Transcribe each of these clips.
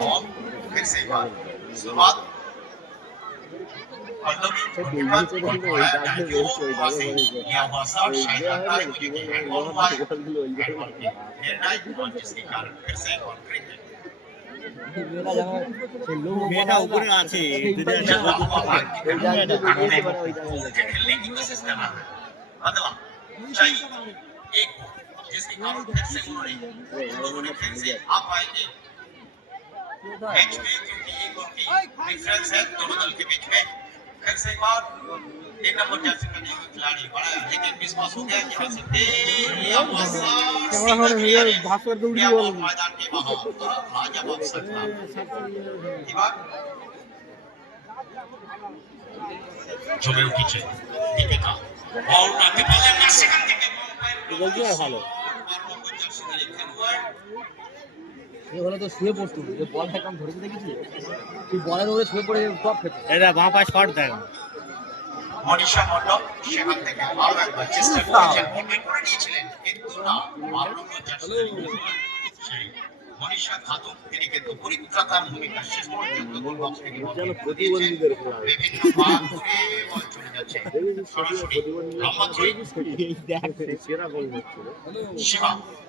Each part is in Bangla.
और फिर से एक बार शुरुआत पल्लवी उठाया डायरेक्ट वो वहां से किया हुआ शॉट शायद लगता है मुझे कि हैंडबॉल हुआ है हैंडबॉल की निर्णय और जिसके कारण फिर से एक और क्रिकेट মেয়েটা উপরে আছে দুজন जब हुआ है ওই জায়গাটা বেরিয়েছে মানে ওই জায়গায় मुझे खेलने की कोशिश करना है बदला चाहिए एक जिसके कारण फिर से उन्होंने उन लोगों ने फिर से आ पाएंगे मैच में क्योंकि एक और की डिफरेंस है दोनों दल के बीच में फिर से एक बार तीन नंबर जर्सी पहने हुए खिलाड़ी बड़ा है लेकिन विश्वास हो गया कि हम सकते लिया हुआ शॉट सीधा किया है। लिया हुआ मैदान के बाहर लाजवाब सट्टा এবার জমে উঠেছে দীপিকা বল রাখতে পারলেন না সেখান থেকে বলছি ভালো। এগুলো তো শুয়ে পড়তো। যে বলটা কেমন ধরেছে দেখেছি তুই বলের ওপরে শুয়ে পড়ে টপ খেতে। এটা বাঁ পায়ে শট দেয়। মনীষা মণ্ডল সেখান থেকে আরও একবার চেষ্টা করেছেন অনেক করে নিয়েছিলেন কিন্তু না বারো নম্বর মনীষা খাতুন তিনি কিন্তু পরিত্রাতার ভূমিকা শেষ পর্যন্ত গোলবক্স থেকে বল করে বিভিন্ন পা ঘুরে বল চলে যাচ্ছে। সরাসরি লম্বা থ্রি শিবা পঞ্চম হঠাৎ গতি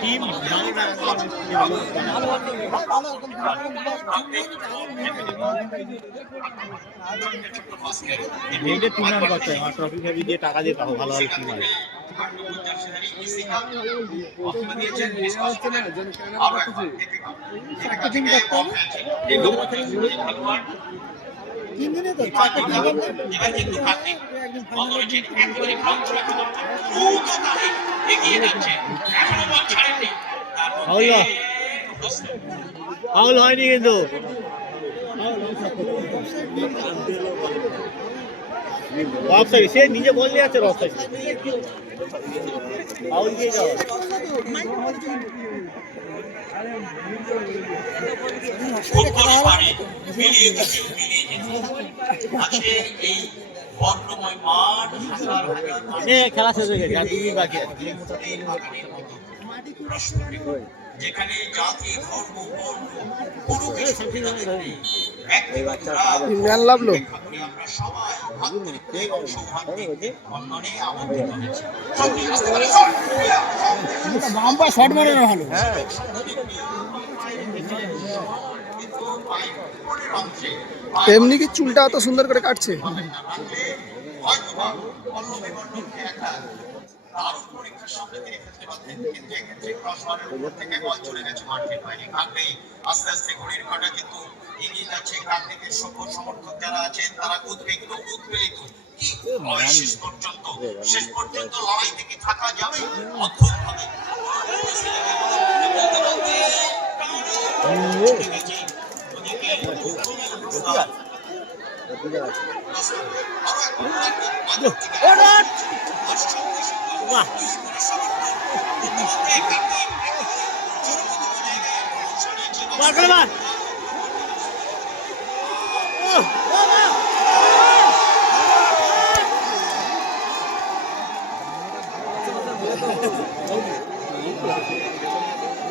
টিম ভালো তিন রান করতে হয় ট্রফি ফ্রফি দিয়ে টাকা দিয়ে পাবো ভালো ভালো টিম আছে তিন দিনে তো এবার কিন্তু। ফাউল হয়নি কিন্তু অফসাইড সে নিজে বল দিয়ে আছে ফাউল দিয়ে যাওয়া। ফুটবল পারে মিলিয়ে গেছে মিলিয়ে যেতে আজকে এই বর্ণময় মাঠ হাজার হাজার মানুষ খেলা শেষ হয়ে গেছে আর দুদিন বাকি আছে। যেখানে জাতি ধর্ম বর্ণ কোনো কিছু লাভলো! বাম্পা মারে ভালো এমনি কি চুলটা এত সুন্দর করে কাটছে দারুণ পরীক্ষার সামনে তিনি ফেলতে পারতেন। কিন্তু এক্ষেত্রে ক্রসবারের উপর থেকে বল চলে গেছে মাঠের বাইরে। কাকদ্বীপ আস্তে আস্তে ঘড়ির কাঁটা কিন্তু এগিয়ে যাচ্ছে। কাকদ্বীপের সভ্য সমর্থক যারা আছেন তারা উদ্বিগ্ন, উদ্বেলিত। কি শেষ পর্যন্ত? শেষ পর্যন্ত লড়াই থেকে থাকা যাবে অদ্ভুতভাবে। বলতে বলতে চলে গেছে। ওদিকে উস্তাদ বাহ বার করে বার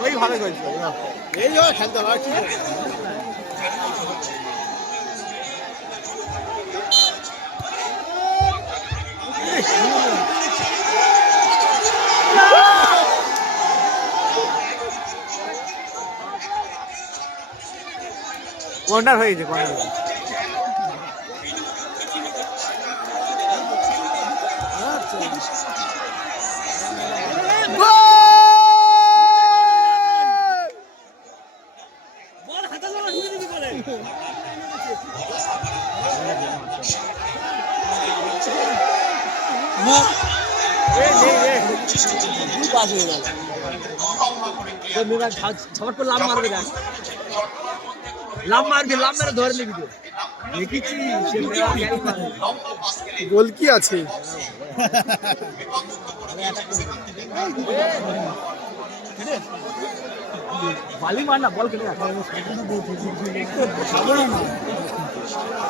ওই ভালো করেছিল এই যে খেলতে পারছি কর্নার হয়ে গেছে কর্নার ছট করে লাভ মারবে দেখ লাভ মারবে লাভ মেরে ধরে নিবি দেখেছি খেলে গোল কি আছে? বালি মার না বল রাখ।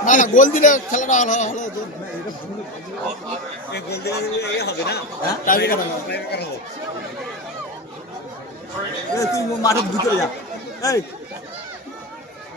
না না গোল দিলে খেলাটা ভালো ভালো হতো গোল দিলে হবে না তুই মাঠের ভিতরে যা। এই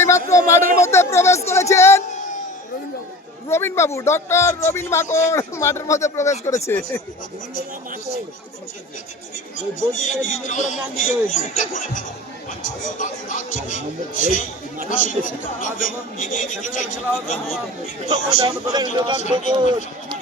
এইমাত্র মাঠের মধ্যে প্রবেশ করেছেন। রবিন বাবু ডক্টর রবিন মাকড় মাঠের মধ্যে প্রবেশ করেছে। এইটা কাটেলি হচ্ছে দেখ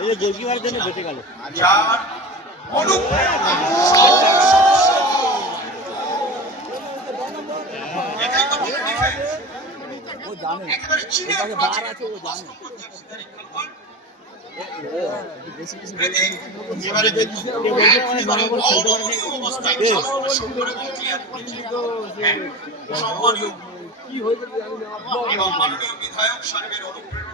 এই যে গোলকিপারের জন্য বেঁচে গেল। অনুপ্রেরণা এটাই তো বড় ডিফেন্স ও জানে একেবারে বার আছে ও জানে। হ্যাঁ, কি হয়েছে জানি না এবং মাননীয় বিধায়ক সাহেবের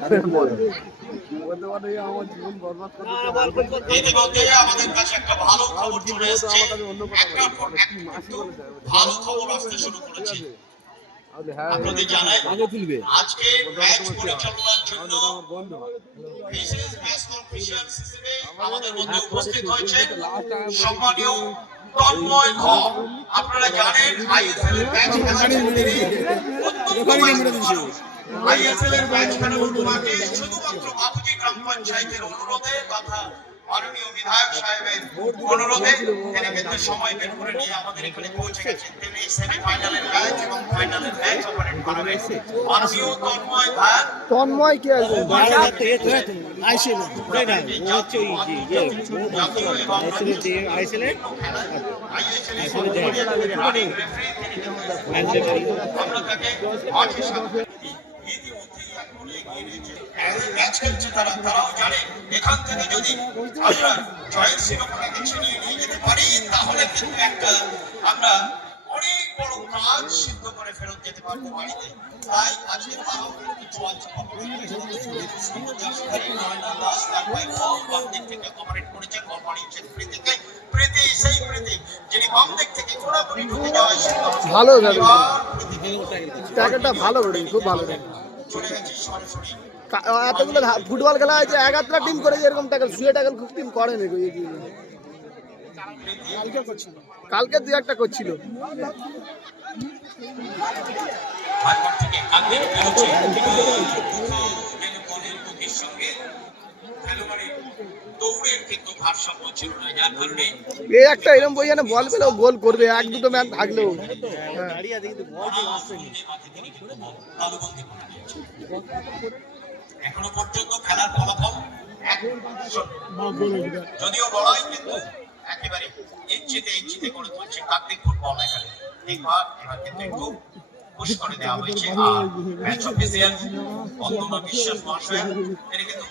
বলে বলতে পারে আমার জীবন বরবাদ করে দিতে ইতিমধ্যে আমাদের কাছে একটা ভালো খবর চলে এসেছে আমার কাছে অন্য কথা একটার পর এক কিন্তু ভালো খবর আসতে শুরু করেছে আপনাদের জানাই আজকে ম্যাচ পরিচালনার জন্য আমার বন্ধু বিশেষ ম্যাচ অফিসিয়ালস হিসেবে আমাদের মধ্যে উপস্থিত হয়েছেন সম্মানীয় তন্ময় ঘ আপনারা জানেন আইএসএল আইএসএল এর ম্যাচ খেলানোর শুধুমাত্র বাবুজি গ্রাম পঞ্চায়েতের অনুরোধে তথা মাননীয় বিধায়ক সাহেবের অনুরোধে তিনি কিন্তু সময় বের করে নিয়ে আমাদের এখানে পৌঁছে গেছেন। তিনি সেমিফাইনালের ম্যাচ এবং ফাইনালের ম্যাচ অপারেট করাবেন মাননীয় তন্ময় ভাই তন্ময় কি আসবে বারোটার থেকে আইসিএল না। ও হচ্ছে ওই যে ইয়ে আইসিএল যে আইসিএল এর আমরা তাকে মাঠে সামনে ম্যাচ খেলছে তারা তারাও জানে এখান থেকে যদি আমরা জয়ের শিরোপাটাকে ছিনিয়ে নিয়ে যেতে পারি তাহলে কিন্তু একটা আমরা অনেক বড় কাজ সিদ্ধ করে ফেরত যেতে পারব বাড়িতে। তাই আজকে তারাও কিন্তু চলছে প্রীতি সেই প্রীতি যিনি বাম দিক থেকে ঘোরাঘুরি ঢুকে যাওয়ার ভালো ভালো খুব ভালো করে চলে গেছে সরাসরি কা- এতগুলো ফুটবল খেলা হয়েছে এগারোটা টিম করে এরকম ট্যাকেল শুয়ে ট্যাকেল খুব টিম করে নাকি কালকে দুই একটা করছিল থেকে খেলোয়াড়ের দৌড়ের কিন্তু ভারসাম্য ছিল না যার কারণে এই একটা এরকম বই জানে বল পেলেও গোল করবে এক দুটো ম্যাচ থাকলেও। এখনও পর্যন্ত খেলার ফলাফল যদিও লড়াই কিন্তু একেবারে ইঞ্চিতে ইঞ্চিতে করে তুলছে কার্তিক ফুটবল এখানে একবার এবার কিন্তু একটু করে দেওয়া হয়েছে। আর বন্দনা বিশ্বাস মহাশয় তিনি কিন্তু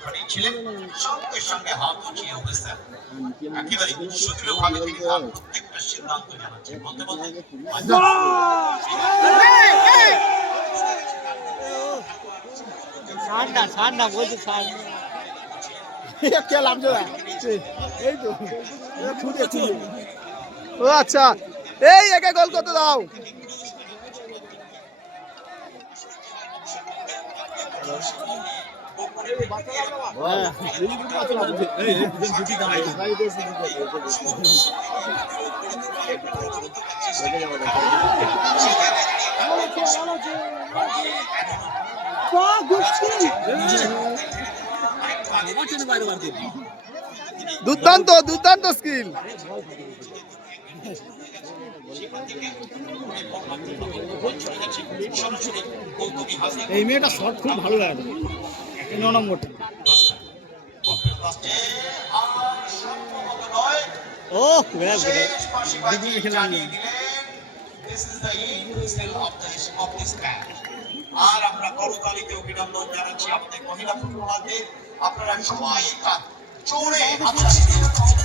সঙ্গে সঙ্গে হাত উঠিয়ে অবস্থান একেবারে তিনি তার প্রত্যেকটা সিদ্ধান্ত জানাচ্ছেন। বলতে বলতে ছাড় না ছাড় না বলছে ছাড় এই তো। ও আচ্ছা। এই একে গোল করতে দাও। দুর্দান্ত দুর্দান্ত স্কিল এই মেয়েটা শট খুব ভালো লাগে। ন নম্বরটা। জানাচ্ছি ফুটবলারদের আপনারা সবাই দিয়ে